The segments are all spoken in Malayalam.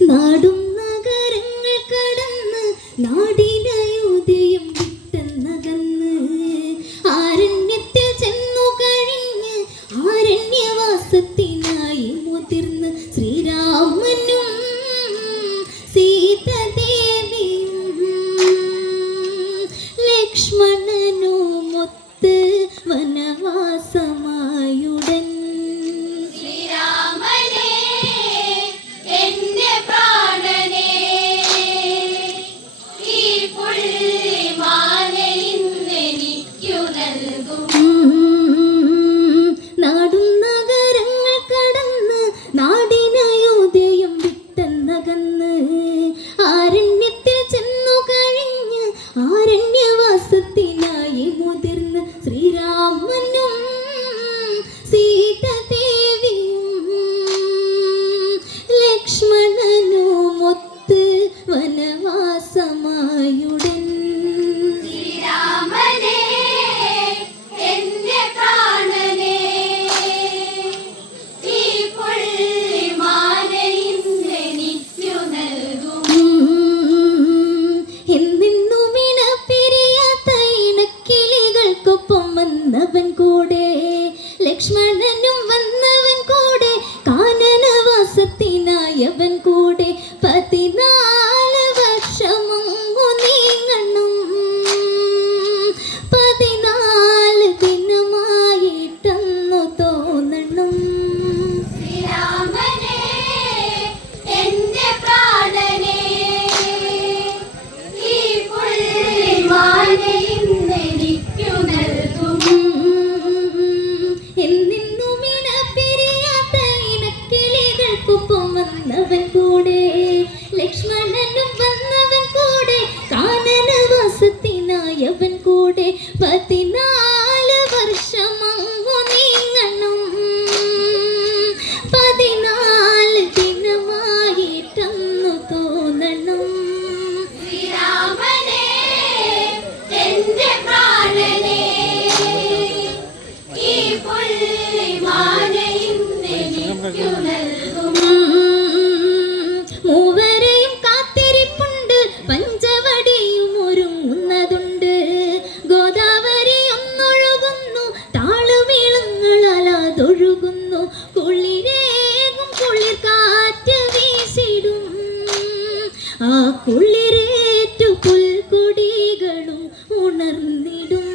നാടും നഗരങ്ങൾ കടന്ന് നാടിനയോധ്യം വിട്ടെന്നകന്ന് ആരണ്യത്തിൽ ചെന്നു കഴിഞ്ഞ് ആരണ്യവാസത്തിനായി മുതിർന്ന് ശ്രീരാമനും സീതാദേവിയും ലക്ഷ്മണനുമൊത്ത് വനവാസമായുടൻ നാടും നഗരങ്ങൾ കടന്ന് നാടിനയോധ്യം വിട്ടെന്നകന്ന് ആരണ്യത്തിൽ ചെന്നു കഴിഞ്ഞ് ആരണ്യവാസത്തിനായി മുതിർന്ന് ശ്രീരാമനും സീതാദേവിയും ലക്ഷ്മണനുമൊത്ത് വനവാസമായുടൻ വന്നവൻ കൂടെ ലക്ഷ്മണനും വന്നവൻ കൂടെ കാനനവാസത്തിനായവൻ കൂടെ 14 വർഷമു നീങ്ങണം 14 ദിനമായിട്ടെന്നു തോന്നണം വന്നവൻ കൂടെ ലക്ഷ്മണനും വന്നവൻ കൂടെ കാനനവാസത്തിനായവൻ കൂടെ 14 വർഷമു നീങ്ങണം 14 ദിനമായിട്ടെന്നു തോന്നണം മൂവരെയും കാത്തിരിപ്പുണ്ട് പഞ്ചവടിയും ഒരുങ്ങുന്നതുണ്ട് ഗോദാവരി ഒന്നൊഴുകുന്നു താളുമേളങ്ങളാതൊഴുകുന്നു കുളിരേകും കുളിർ കാറ്റ് വീശിടും ആ കുളിരേറ്റു പുൽക്കൊടികളും ഉണർന്നിടും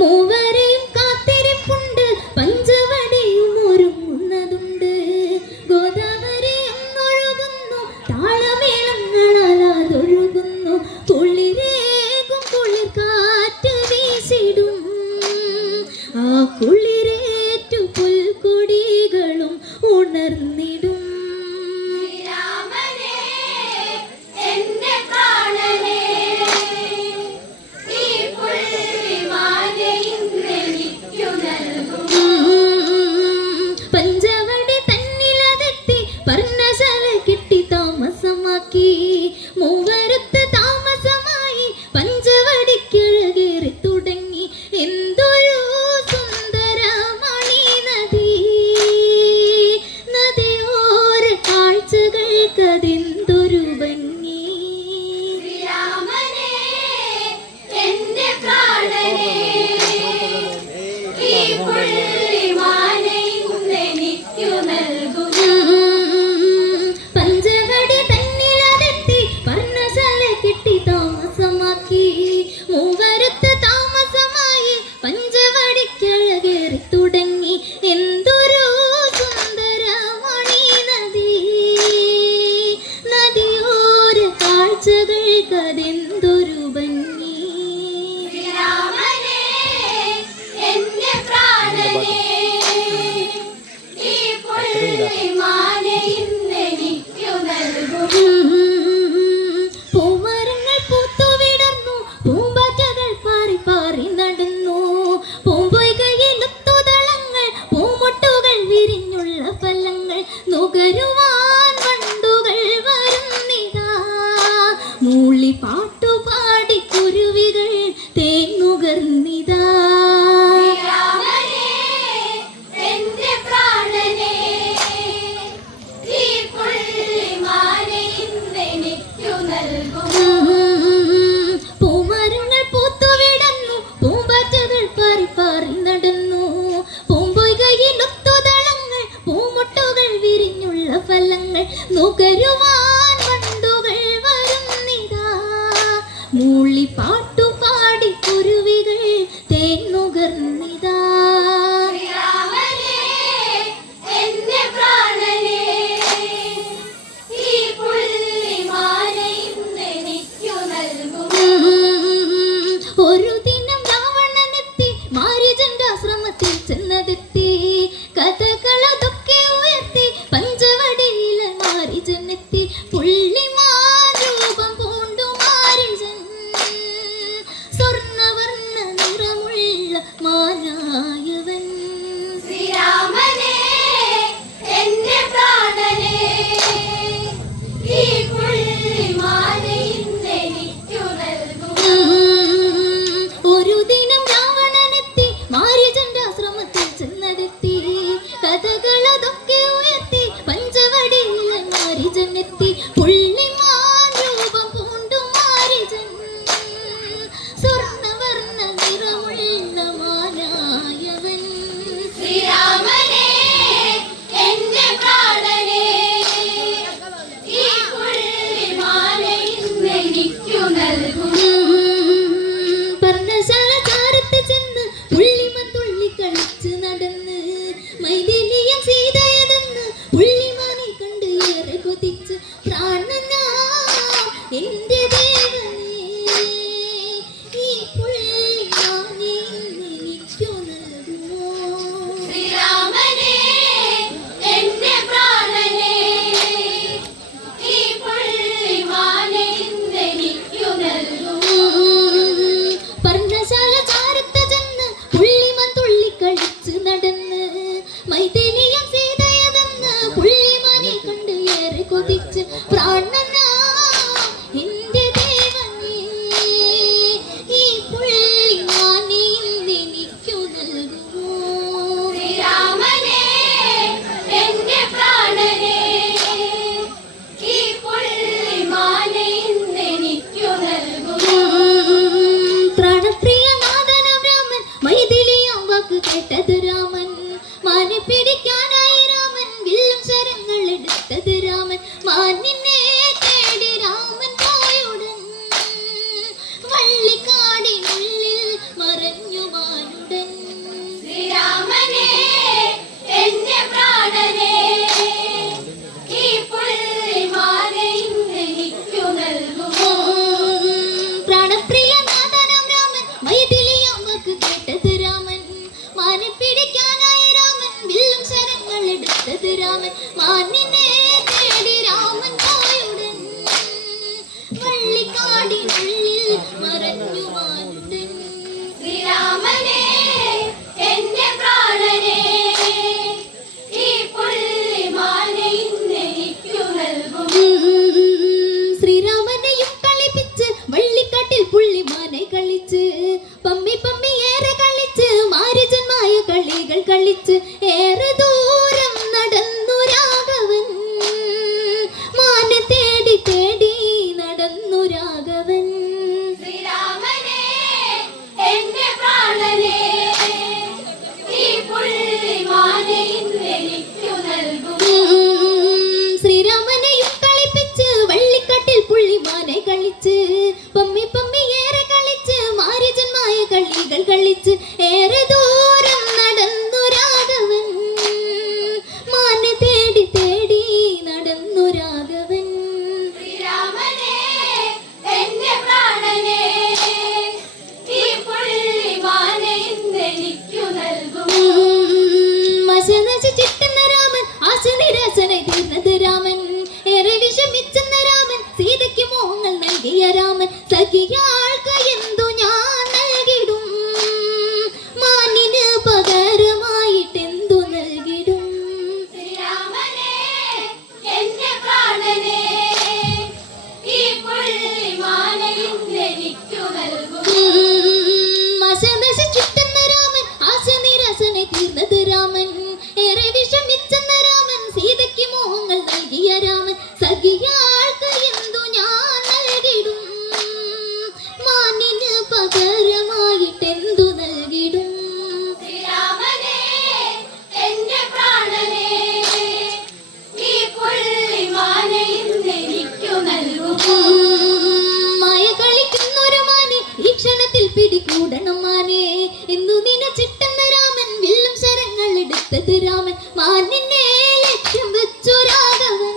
മൂവരെയും കാത്തിരിപ്പുണ്ട് പഞ്ചവടിയും ഒരുങ്ങുന്നതുണ്ട് ഗോദാവരി ഒന്നൊഴുകുന്നു താളമേളങ്ങളാതൊഴുകുന്നു കുളിരേകും കുളിർ കാറ്റ് വീശിടും ആ കുളിരേറ്റു പുൽക്കൊടികളും ഉണർന്നിടും പഞ്ചവടി തന്നിലതെത്തി പർണശാല കെട്ടി താമസമാക്കി മൂവരത്ത് താമസമായി പഞ്ചവടിക്കഴകേറി തുടങ്ങി എന്തൊരു സുന്ദരമണി നദി നദിയോര കാഴ്ചകൾക്കതെന്തൊരു ഭംഗി പഞ്ചവടി തന്നിലതെത്തി പർണശാല കെട്ടി താമസമാക്കി മൂവരത്ത് താമസമായി പഞ്ചവടിക്കഴകേറി തുടങ്ങി എന്തൊരു സുന്ദരമണി നദി നദിയോര കാഴ്ചകൾക്കതെന്തൊരു ഭംഗി പൂമരങ്ങൾ പൂത്തുവിടർന്നു പൂമ്പാറ്റകൾ പാറി പാറി നടന്നു പൂമ്പൊയ്കയിലൊത്തുതളങ്ങൾ പൂമൊട്ടുകൾ വിരിഞ്ഞുള്ള ഫലങ്ങൾ നുകരുവാൻ വണ്ടുകൾ വരുന്നിതാ മൂളി പാട്ടുപാടി കുരുവികൾ തേങ്ങുകർന്നിതാ. പൂമരങ്ങൾ പൂത്തുവിടന്നു, പൂമ്പാറ്റകൾ പാറി പാറി നടന്നു, പൂമ്പൊയ്കയിലൊത്തുതളങ്ങൾ, പൂമുട്ടുകൾ വിരിഞ്ഞുള്ള ഫലങ്ങൾ നുകരുവാൻ വണ്ടുകൾ വരുന്നിതാ. മൂളി പാട്ടുപാടി കുരുവികൾ തേന്നുകർന്നിതാ. ഒരു ദിനം രാവണനെത്തി, മാരീചന്റെ ആശ്രമത്തിൽ ചെന്നതെത്തി, കഥകളതൊക്കെ ഉയർത്തി, പഞ്ചവടിയില മാരീചനെത്തി, പുള്ളിമാൻ രൂപം പൂണ്ടു മാരീചൻ, സ്വർണ്ണവർണ്ണ നിറമുള്ള മാനായവൻ. ശ്രീരാമനേ എന്റെ പ്രാണനേ, ഈ പുള്ളിമാനെ ഇന്നെനിക്കു നൽകൂ. ഒരു ദിനം രാവണനെത്തി, മാരീചന്റെ ആശ്രമത്തിൽ ചെന്നതെത്തി, കഥകളതൊക്കെ ഉയർത്തി, പഞ്ചവടിയില മാരീചനെത്തി, പുള്ളിമാൻ രൂപം പൂണ്ടു മാരീചൻ, സ്വർണ്ണവർണ്ണ നിറമുള്ള മാനായവൻ. ശ്രീരാമനേ എന്റെ പ്രാണനേ, ഈ പുള്ളിമാനെ ഇന്നെനിക്കു നൽകൂ. പർണശാല ചാരത്ത് ചെന്ന് പുള്ളിമൻ തുള്ളി കളിച്ച് നടന്ന്, മൈഥിലിയും സീതയതെന്ന് പുള്ളിമാനെ കണ്ട് ഏറെ കൊതിച്ച്, പ്രാണനാ എന്റെ ദേവനേ, ഈ പുള്ളിമാനെ ഇന്നെനിക്കു നൽകുമോ. ശ്രീരാമനേ എന്റെ പ്രാണനേ, ഈ പുള്ളിമാനെ ഇന്നെനിക്കു നൽകൂ. പർണശാല ചാരത്ത് ചെന്ന് പുള്ളിമൻ തുള്ളി കളിച്ച് നടന്ന്, മൈഥിലിയും സീതയതെന്ന് പുള്ളിമാനെ കണ്ട് ഏറെ കൊതിച്ച്, പ്രാണനാ എന്റെ ദേവനേ, ഈ പുള്ളിമാനെ ഇന്നെനിക്കു നൽകുമോ. ശ്രീരാമനേ എന്റെ പ്രാണനേ, ഈ പുള്ളിമാനെ ഇന്നെനിക്കു നൽകൂ. പ്രാണപ്രിയനാഥനാം രാമൻ, മൈഥിലിയാം വാക്ക് കേട്ടത് രാമൻ, മാനെ പിടിക്കാനായി രാമൻ, വില്ലും ശരങ്ങൾ എടുത്തത് രാമൻ, മാനിനെ തേടി രാമൻ പോയുടൻ, വള്ളിക്കാടിനുള്ളിൽ മറഞ്ഞു മാനുടൻ. ശ്രീരാമനേ എന്റെ പ്രാണനേ, ഈ പുള്ളിമാനെ ഇന്നെനിക്കു നൽകൂ. പ്രാണപ്രിയനാഥനാം രാമൻ, മൈഥിലിയാം വാക്ക് കേട്ടത് രാമൻ, മാനെ പിടിക്കാനായി രാമൻ, വില്ലും ശരങ്ങൾ എടുത്തത് രാമൻ, മാനിനെ തേടി രാമൻ പോയുടൻ, വള്ളിക്കാടിനുള്ളിൽ മറഞ്ഞു മാനുടൻ. ശ്രീരാമനേ എന്റെ പ്രാണനേ, ഈ പുള്ളിമാനെ ഇന്നെനിക്കു നൽകൂ. ശ്രീരാമനെയും കളിപ്പിച്ച് വള്ളിക്കാട്ടിൽ പുള്ളിമാനെ കളിച്ച്, പമ്മി പമ്മി ഏറെ കളിച്ച്, മാരീചന്മായ കളികൾ കളിച്ച്, ഏറെ ദൂരം നടന്നു രാഘവൻ, മാനെ തേടി തേടി നടന്നു രാഘവൻ. ശ്രീരാമനേ എന്റെ പ്രാണനേ, ഈ പുള്ളിമാനെ ഇന്നെനിക്കു നൽകൂ. ശ്രീരാമനെയും കളിപ്പിച്ച് വള്ളിക്കാട്ടിൽ പുള്ളിമാനെ കളിച്ച്, പമ്മി പമ്മി ഏറെ കളിച്ച്, മാരീചന്മായ കളികൾ കളിച്ച്, ഏറെ ദൂരം നടന്നു രാഘവൻ, മാനെ തേടി തേടി നടന്നു രാഘവൻ. പിടികൂടണം മാനെ എന്നു നിനച്ചിട്ടെന്ന് രാമൻ വില്ലും ശരങ്ങൾ എടുത്തത് രാമൻ മാനിനെ ലക്ഷ്യം വെച്ചു രാഘവൻ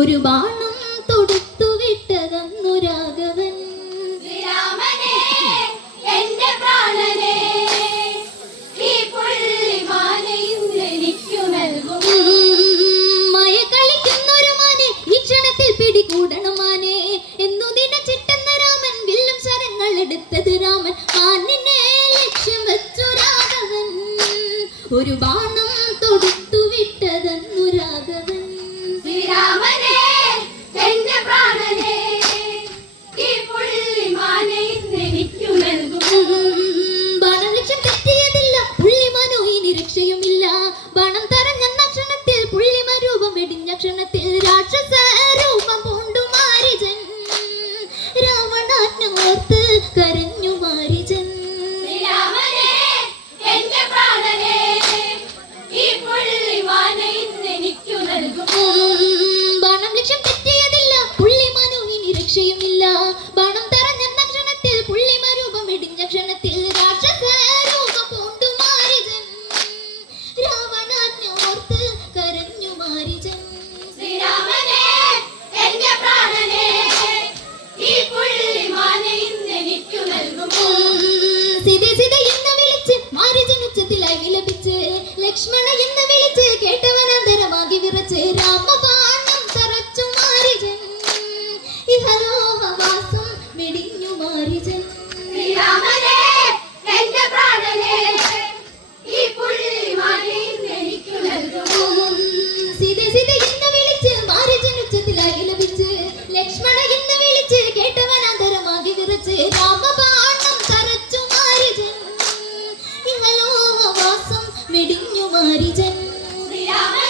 ഒരു ബാണം തൊടുത്തു വിട്ടതന്നു രാഘവൻ ശ്രീരാമനേ എന്റെ പ്രാണനേ ഈ പുള്ളിമാനെ ഇന്നെനിക്കു നൽകും മായ കളിക്കുന്നൊരു മാനെ ഈ ക്ഷണത്തിൽ പിടികൂടണം മാനെ എന്നു നിനച്ചിട്ടെന്ന രാമൻ വില്ലും ശരങ്ങൾ എടുത്തത് രാമൻ മാനിനെ ലക്ഷ്യം വെച്ചു രാഘവൻ ഒരു ബാണം തൊടുത്തു വിട്ടതന്നു രാഘവൻ ശ്രീരാമനേ എന്റെ പ്രാണനേ ഈ പുള്ളിമാനെ ഇന്നെനിക്കു നൽകും ബാണം ലക്ഷ്യം തെറ്റിയതില്ല പുള്ളിമാനോ ഇനി രക്ഷയുമില്ല ബാണം തറഞ്ഞെന്ന ക്ഷണത്തിൽ പുള്ളിമ രൂപം വെടിഞ്ഞ ക്ഷണത്തിൽ രാക്ഷസ രൂപം പൂണ്ടു മാരിജൻ രാവണാജ്ഞോർത്ത് കരഞ്ഞു മാരിജൻ ശ്രീരാമനേ എന്റെ പ്രാണനേ ഈ പുള്ളിമാനെ ഇന്നെനിക്കു നൽകും ബാണം ലക്ഷ്യം തെറ്റിയതില്ല പുള്ളിമാനോ ഇനി രക്ഷയുമില്ല ബാണം തറഞ്ഞെന്ന ക്ഷണത്തിൽ പുള്ളിമ രൂപം വെടിഞ്ഞ ക്ഷണത്തിൽ രാക്ഷസ രൂപം പൂണ്ടു മാരിജൻ രാവണാജ്ഞോർത്ത് കരഞ്ഞു മാരിജൻ ശ്രീരാമനേ എന്റെ പ്രാണനേ ഈ പുള്ളിമാനെ ഇന്നെനിക്കു നൽകും സിതേ സിതേ എന്ന് വിളിച്ച് മാരിജൻ ഉച്ചത്തിലായി വിലപിച്ച് ലക്ഷ്മണ എന്ന് വിളിച്ച് കേട്ടവനന്തരമാകി വിറച്ച് രാമബാണം തറച്ചു മാരിജൻ ഇഹലോകവാസം വെടിഞ്ഞു മാരിജൻ ശ്രീരാമനേ എന്റെ പ്രാണനേ ഈ പുള്ളിമാനെ ഇന്നെനിക്കു നൽകും സിതേ സിതേ എന്ന് വിളിച്ച് മാരിജൻ ഉച്ചത്തിലായി വിലപിച്ച് ലക്ഷ്മണ എന്ന് വിളിച്ച് കേട്ടവനന്തരമാകി വിറച്ച് രാമബാണം തറച്ചു മാരിജൻ ഇഹലോകവാസം വെടിഞ്ഞു മാരിജൻ ശ്രീരാമനേ